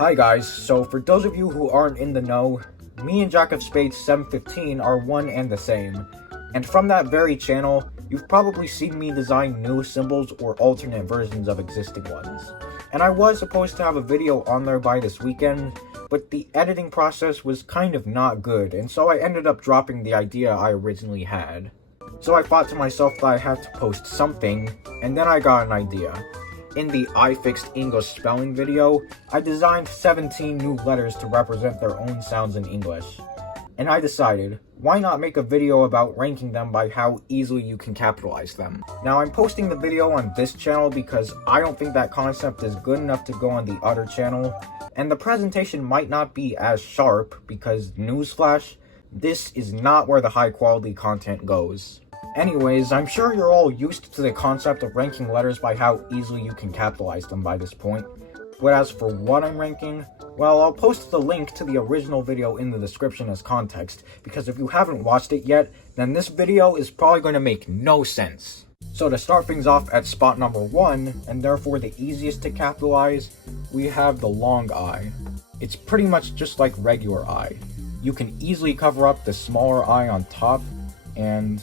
Hi guys, so for those of you who aren't in the know, me and J715's are one and the same. And from that very channel, you've probably seen me design new symbols or alternate versions of existing ones. And I was supposed to have a video on there by this weekend, but the editing process was kind of not good, and so I ended up dropping the idea I originally had. So I thought to myself that I had to post something, and then I got an idea. In the I Fixed English spelling video, I designed 17 new letters to represent their own sounds in English. And I decided, why not make a video about ranking them by how easily you can capitalize them? Now I'm posting the video on this channel because I don't think that concept is good enough to go on the other channel, and the presentation might not be as sharp because, newsflash, this is not where the high quality content goes. Anyways, I'm sure you're all used to the concept of ranking letters by how easily you can capitalize them by this point. But as for what I'm ranking, well, I'll post the link to the original video in the description as context, because if you haven't watched it yet, then this video is probably going to make no sense. So to start things off at spot number 1, and therefore the easiest to capitalize, we have the long I. It's pretty much just like regular I. You can easily cover up the smaller I on top, and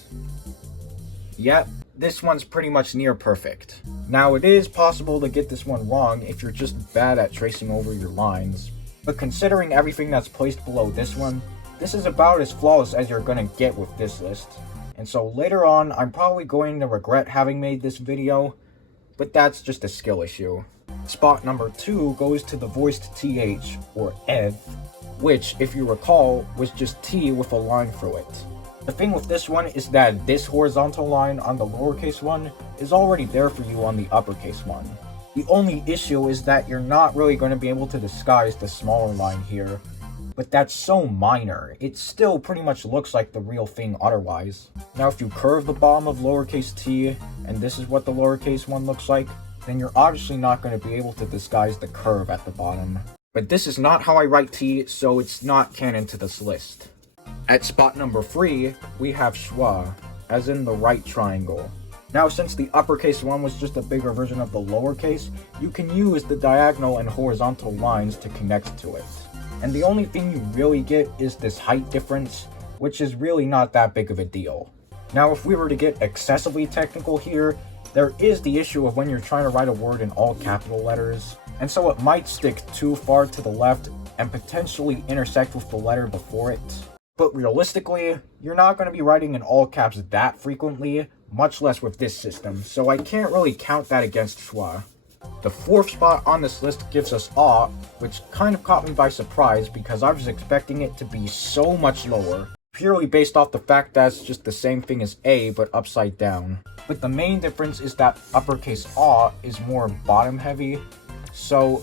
yep, this one's pretty much near perfect. Now it is possible to get this one wrong if you're just bad at tracing over your lines, but considering everything that's placed below this one, this is about as flawless as you're gonna get with this list. And so later on, I'm probably going to regret having made this video, but that's just a skill issue. Spot number 2 goes to the voiced TH, or eth, which, if you recall, was just T with a line through it. The thing with this one is that this horizontal line on the lowercase one is already there for you on the uppercase one. The only issue is that you're not really going to be able to disguise the smaller line here, but that's so minor, it still pretty much looks like the real thing otherwise. Now if you curve the bottom of lowercase t, and this is what the lowercase one looks like, then you're obviously not going to be able to disguise the curve at the bottom. But this is not how I write t, so it's not canon to this list. At spot number 3, we have schwa, as in the right triangle. Now since the uppercase one was just a bigger version of the lowercase, you can use the diagonal and horizontal lines to connect to it. And the only thing you really get is this height difference, which is really not that big of a deal. Now if we were to get excessively technical here, there is the issue of when you're trying to write a word in all capital letters, and so it might stick too far to the left and potentially intersect with the letter before it. But realistically, you're not going to be writing in all caps that frequently, much less with this system, so I can't really count that against schwa. The 4th spot on this list gives us ah, which kind of caught me by surprise because I was expecting it to be so much lower, purely based off the fact that it's just the same thing as a but upside down. But the main difference is that uppercase ah is more bottom heavy, so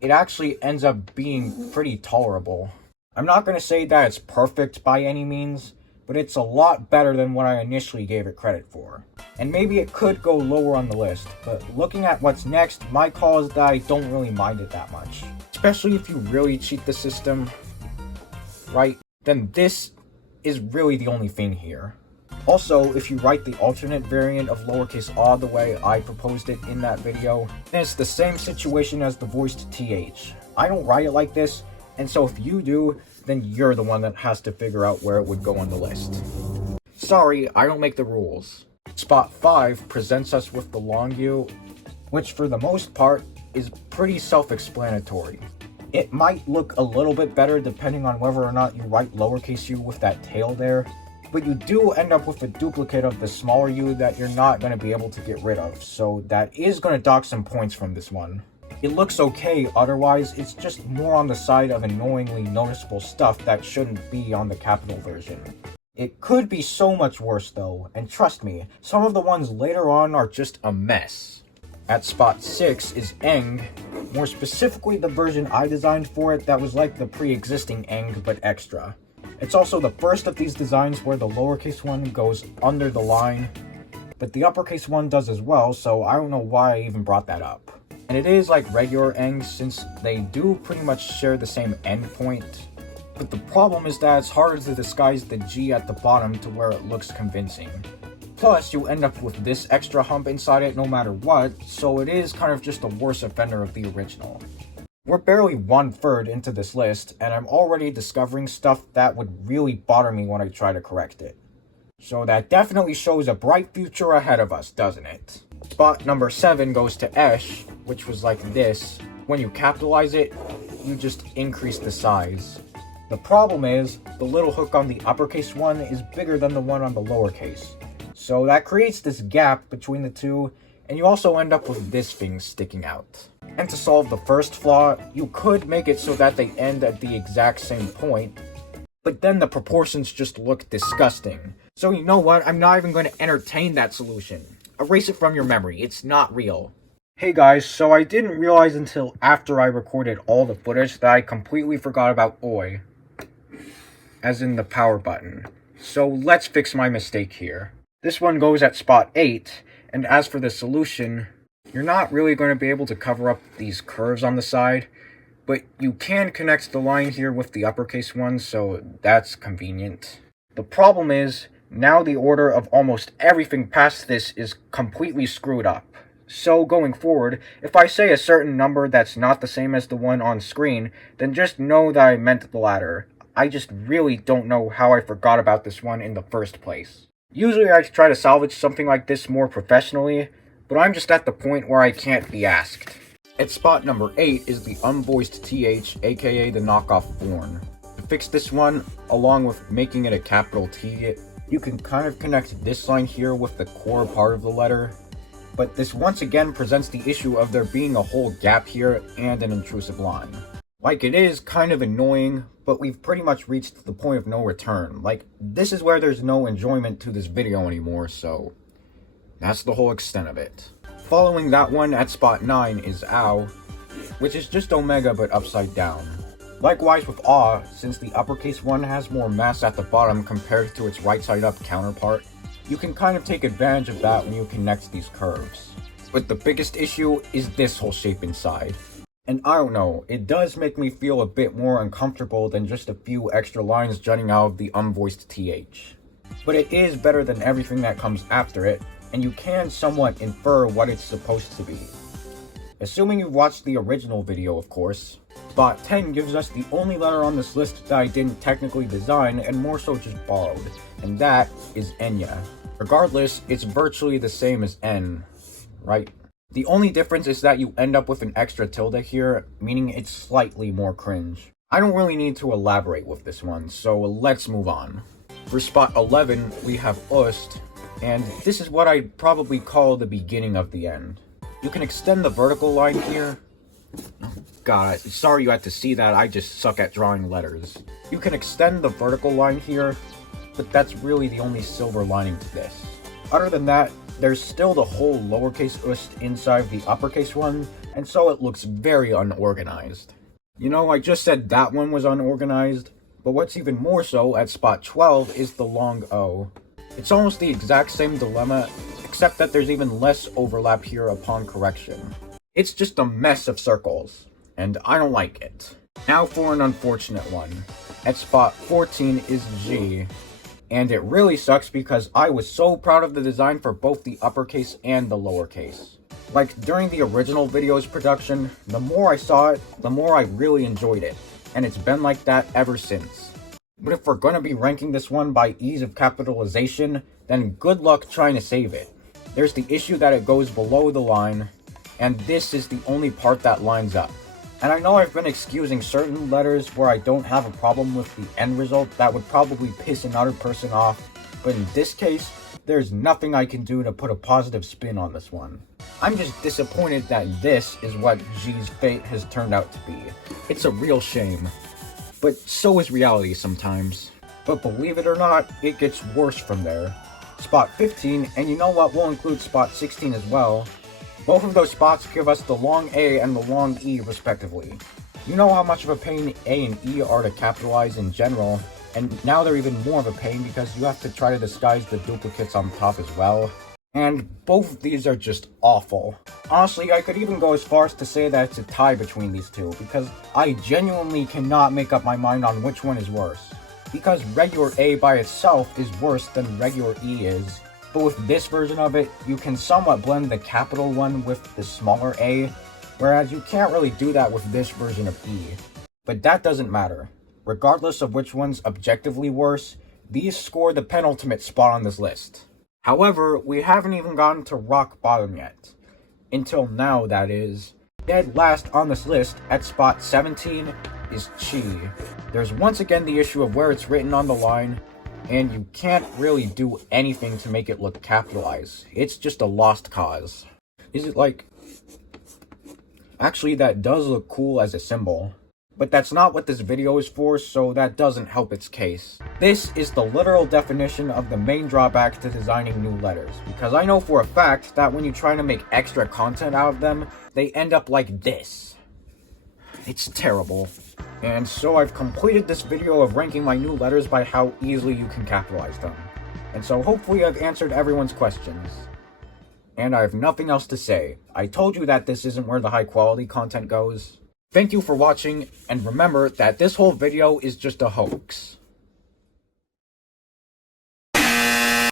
it actually ends up being pretty tolerable. I'm not going to say that it's perfect by any means, but it's a lot better than what I initially gave it credit for. And maybe it could go lower on the list, but looking at what's next, my call is that I don't really mind it that much. Especially if you really cheat the system, right? Then this is really the only thing here. Also, if you write the alternate variant of lowercase a the way I proposed it in that video, then it's the same situation as the voiced th. I don't write it like this, and so if you do, then you're the one that has to figure out where it would go on the list. Sorry, I don't make the rules. Spot 5 presents us with the long U, which for the most part is pretty self-explanatory. It might look a little bit better depending on whether or not you write lowercase u with that tail there, but you do end up with a duplicate of the smaller u that you're not going to be able to get rid of, so that is going to dock some points from this one. It looks okay otherwise, it's just more on the side of annoyingly noticeable stuff that shouldn't be on the capital version. It could be so much worse though, and trust me, some of the ones later on are just a mess. At spot 6 is eng, more specifically the version I designed for it that was like the pre-existing eng but extra. It's also the first of these designs where the lowercase one goes under the line, but the uppercase one does as well, so I don't know why I even brought that up. And it is like regular engs since they do pretty much share the same endpoint. But the problem is that it's harder to disguise the G at the bottom to where it looks convincing. Plus, you end up with this extra hump inside it no matter what, so it is kind of just a worse offender of the original. We're barely 1/3 into this list, and I'm already discovering stuff that would really bother me when I try to correct it. So that definitely shows a bright future ahead of us, doesn't it? Spot number 7 goes to Esh, which was like this. When you capitalize it, you just increase the size. The problem is, the little hook on the uppercase one is bigger than the one on the lowercase. So that creates this gap between the two, and you also end up with this thing sticking out. And to solve the first flaw, you could make it so that they end at the exact same point, but then the proportions just look disgusting. So you know what, I'm not even going to entertain that solution. Erase it from your memory, it's not real. Hey guys, so I didn't realize until after I recorded all the footage that I completely forgot about OI. As in the power button. So let's fix my mistake here. This one goes at spot 8, and as for the solution, you're not really going to be able to cover up these curves on the side, but you can connect the line here with the uppercase one, so that's convenient. The problem is, now the order of almost everything past this is completely screwed up. So going forward, if I say a certain number that's not the same as the one on screen, then just know that I meant the latter. I just really don't know how I forgot about this one in the first place. Usually I try to salvage something like this more professionally, but I'm just at the point where I can't be asked. At spot number 8 is the unvoiced TH, aka the knockoff born. To fix this one, along with making it a capital T, you can kind of connect this line here with the core part of the letter, but this once again presents the issue of there being a whole gap here and an intrusive line. Like, it is kind of annoying, but we've pretty much reached the point of no return. Like, this is where there's no enjoyment to this video anymore, so that's the whole extent of it. Following that one at spot 9 is ow, which is just omega but upside down. Likewise with aw, since the uppercase one has more mass at the bottom compared to its right side up counterpart, you can kind of take advantage of that when you connect these curves. But the biggest issue is this whole shape inside. And I don't know, it does make me feel a bit more uncomfortable than just a few extra lines jutting out of the unvoiced TH. But it is better than everything that comes after it, and you can somewhat infer what it's supposed to be. Assuming you've watched the original video, of course. Spot 10 gives us the only letter on this list that I didn't technically design and more so just borrowed, and that is Enya. Regardless, it's virtually the same as N, right? The only difference is that you end up with an extra tilde here, meaning it's slightly more cringe. I don't really need to elaborate with this one, so let's move on. For spot 11, we have Ust, and this is what I'd probably call the beginning of the end. You can extend the vertical line here. God, sorry you had to see that, I just suck at drawing letters. You can extend the vertical line here, but that's really the only silver lining to this. Other than that, there's still the whole lowercase ust inside the uppercase one, and so it looks very unorganized. You know, I just said that one was unorganized, but what's even more so at spot 12 is the long O. It's almost the exact same dilemma, except that there's even less overlap here upon correction. It's just a mess of circles, and I don't like it. Now for an unfortunate one. At spot 14 is G. And it really sucks because I was so proud of the design for both the uppercase and the lowercase. Like, during the original video's production, the more I saw it, the more I really enjoyed it, and it's been like that ever since. But if we're gonna be ranking this one by ease of capitalization, then good luck trying to save it. There's the issue that it goes below the line, and this is the only part that lines up. And I know I've been excusing certain letters where I don't have a problem with the end result that would probably piss another person off, but in this case, there's nothing I can do to put a positive spin on this one. I'm just disappointed that this is what G's fate has turned out to be. It's a real shame. But so is reality sometimes. But believe it or not, it gets worse from there. Spot 15, and you know what, we'll include spot 16 as well. Both of those spots give us the long A and the long E respectively. You know how much of a pain A and E are to capitalize in general, and now they're even more of a pain because you have to try to disguise the duplicates on top as well. And both of these are just awful. Honestly, I could even go as far as to say that it's a tie between these two, because I genuinely cannot make up my mind on which one is worse. Because regular A by itself is worse than regular E is. But with this version of it, you can somewhat blend the capital one with the smaller A, whereas you can't really do that with this version of E. But that doesn't matter. Regardless of which one's objectively worse, these score the penultimate spot on this list. However, we haven't even gotten to rock bottom yet. Until now, that is. Dead last on this list, at spot 17, is Chi. There's once again the issue of where it's written on the line, and you can't really do anything to make it look capitalized. It's just a lost cause. Is it like... Actually, that does look cool as a symbol. But that's not what this video is for, so that doesn't help its case. This is the literal definition of the main drawback to designing new letters, because I know for a fact that when you try to make extra content out of them, they end up like this. It's terrible. And so I've completed this video of ranking my new letters by how easily you can capitalize them. And so hopefully I've answered everyone's questions. And I have nothing else to say. I told you that this isn't where the high quality content goes. Thank you for watching, and remember that this whole video is just a hoax.